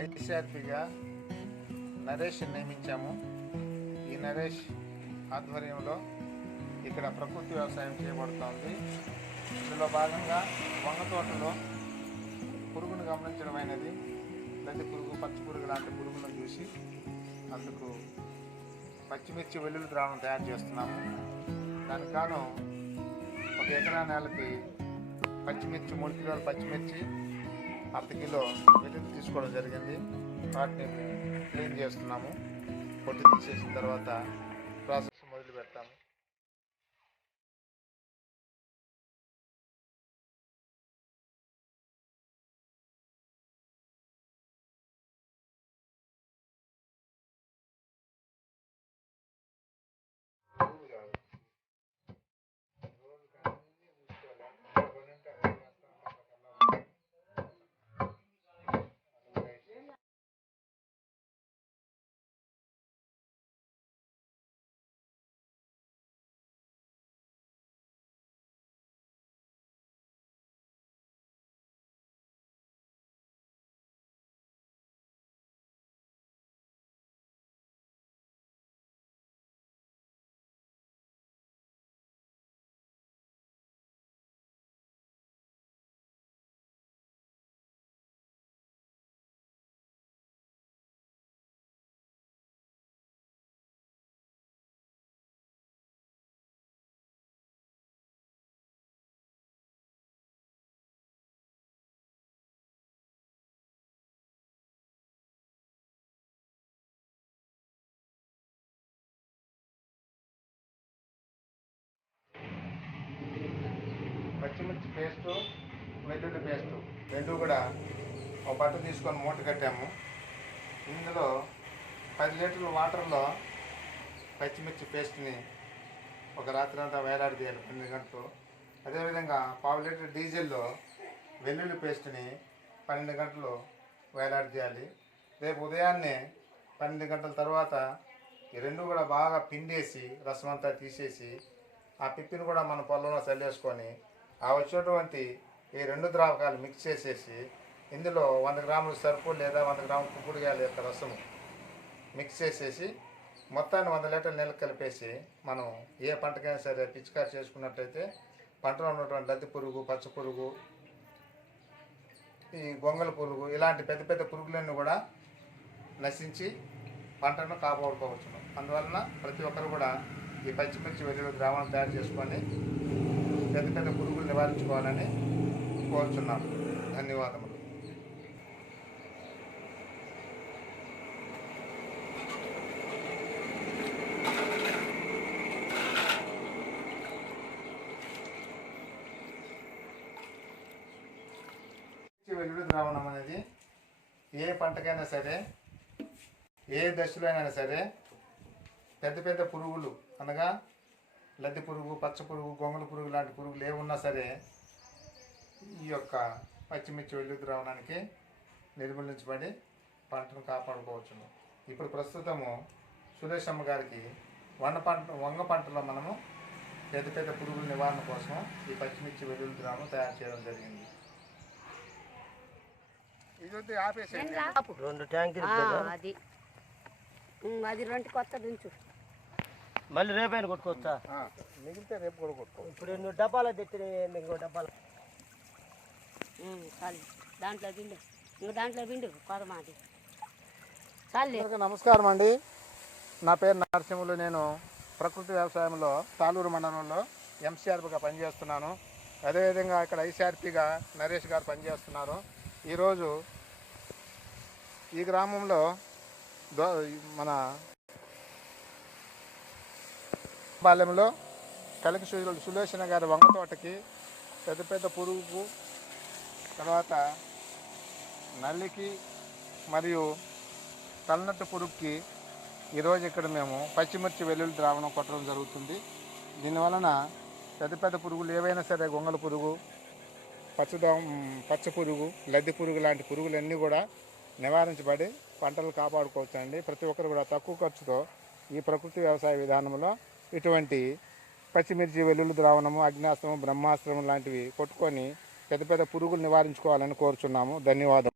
ఐసీఆర్పిగా నరేష్ నియమించాము. ఈ నరేష్ ఆధ్వర్యంలో ఇక్కడ ప్రకృతి వ్యవసాయం చేయబడుతోంది. ఇందులో భాగంగా వంగ తోటలో పురుగును గమనించడమైనది. గడ్డి పురుగు పచ్చి పురుగు లాంటి పురుగులను చూసి అందుకు పచ్చిమిర్చి వెల్లుల్లి ద్రావణం తయారు చేస్తున్నాము. దానికి గాను ఒక ఎకరా నేలకి పచ్చిమిర్చి మూడు కిలోల పచ్చిమిర్చి అర్ధ కిలో వెల్లుల్లి తీసుకోవడం జరిగింది. వాటిని క్లీన్ చేస్తున్నాము. పొట్టు తీసేసిన తర్వాత పేస్టు వెల్లుల్లి పేస్టు రెండు కూడా ఒక బట్ట తీసుకొని మూట కట్టాము. ఇందులో పది లీటర్ల వాటర్లో పచ్చిమిర్చి పేస్ట్ని ఒక రాత్రి అంతా వేలాడదీయాలి పన్నెండు గంటలు. అదేవిధంగా పావు లీటర్ డీజిల్లో వెల్లుల్లి పేస్ట్ని పన్నెండు గంటలు వేలాడదీయాలి. రేపు ఉదయాన్నే పన్నెండు గంటల తర్వాత ఈ రెండు కూడా బాగా పిండేసి రసం అంతా తీసేసి ఆ పిప్పిని కూడా మన పొలంలో చల్లేసుకొని ఆ వచ్చినటువంటి ఈ రెండు ద్రావకాలు మిక్స్ చేసేసి ఇందులో వంద గ్రాములు సరుపు లేదా వంద గ్రాముల కుక్కుడుగాయల యొక్క రసము మిక్స్ చేసేసి మొత్తాన్ని వంద లీటర్ల నీళ్ళు కలిపేసి మనం ఏ పంటకైనా సరే పిచికారి చేసుకున్నట్లయితే పంటలో ఉన్నటువంటి లద్ది పురుగు పచ్చ పురుగు ఈ గొంగల పురుగు ఇలాంటి పెద్ద పెద్ద పురుగులన్నీ కూడా నశించి పంటను కాపాడుకోవచ్చును. అందువలన ప్రతి ఒక్కరు కూడా ఈ పచ్చిమిర్చి వెల్లుల్లి ద్రావణం తయారు చేసుకొని పెద్ద పెద్ద పురుగులు నివారించుకోవాలని కోరుచున్నాను ధన్యవాదములు. వెల్లుల్లి ద్రావణం అనేది. ఏ పంటకైనా సరే ఏ దశలో అయినా సరే పెద్ద పెద్ద పురుగులు అనగా లద్దె పురుగు పచ్చ పురుగు గొంగళ పురుగు లాంటి పురుగులు ఏ ఉన్నా సరే ఈ యొక్క పచ్చిమిర్చి వెల్లుల్లి ద్రావణానికి నిర్మూలించబడి పంటను కాపాడుకోవచ్చును. ఇప్పుడు ప్రస్తుతము సురేష్ అమ్మ గారికి వంగ పంట వంగ పంటలో మనము పెద్ద పెద్ద పురుగుల నివారణ కోసం ఈ పచ్చిమిర్చి వెల్లుల్లి ద్రావణం తయారు చేయడం జరిగింది. ఇది ఆపేసేయండి. రెండు ట్యాంకులు ఆ, అది. ఉమ్, అది రెండు కొత్త దించు మళ్ళీ రేపైనా కొట్టుకోవచ్చా? ఆ, మిగిలితే రేపు కూడా కొట్టుకో. ఇప్పుడు నువ్వు డబ్బాలో తెచ్చిన ఇంకో డబ్బాలు. చాలు. దాంట్లో పిండు. ఇంకో దాంట్లో పిండు కొదమాది చాలే. నమస్కారం అండి. నా పేరు నరసింహులు నేను ప్రకృతి వ్యవసాయంలో తాలూరు మండలంలో ఎంసీఆర్పిగా పనిచేస్తున్నాను. అదేవిధంగా ఇక్కడ ఐసీఆర్పిగా నరేష్ గారు పనిచేస్తున్నారు. ఈరోజు ఈ గ్రామంలో దో మన బాల్యంలో కలికి సూర్యుడు సులోచన గారి వంగ తోటకి పెద్ద పెద్ద పురుగుకు తర్వాత నల్లికి మరియు తలనట్టు పురుగుకి ఈరోజు ఇక్కడ మేము పచ్చిమిర్చి వెల్లుల్లి ద్రావణం కొట్టడం జరుగుతుంది. దీనివలన పెద్ద పెద్ద పురుగులు ఏవైనా సరే గొంగల పురుగు పచ్చదోమ పచ్చ పురుగు లద్దె పురుగు లాంటి పురుగులన్నీ కూడా నివారించబడి పంటలు కాపాడుకోవచ్చండి. ప్రతి ఒక్కరు కూడా తక్కువ ఖర్చుతో ఈ ప్రకృతి వ్యవసాయ విధానంలో ఇటువంటి పచ్చిమిర్చి వెల్లుల్లి ద్రావణము అగ్నాస్త్రము బ్రహ్మాస్త్రము లాంటివి కొట్టుకొని పెద్ద పెద్ద పురుగులు నివారించుకోవాలని కోరుచున్నాము. ధన్యవాదం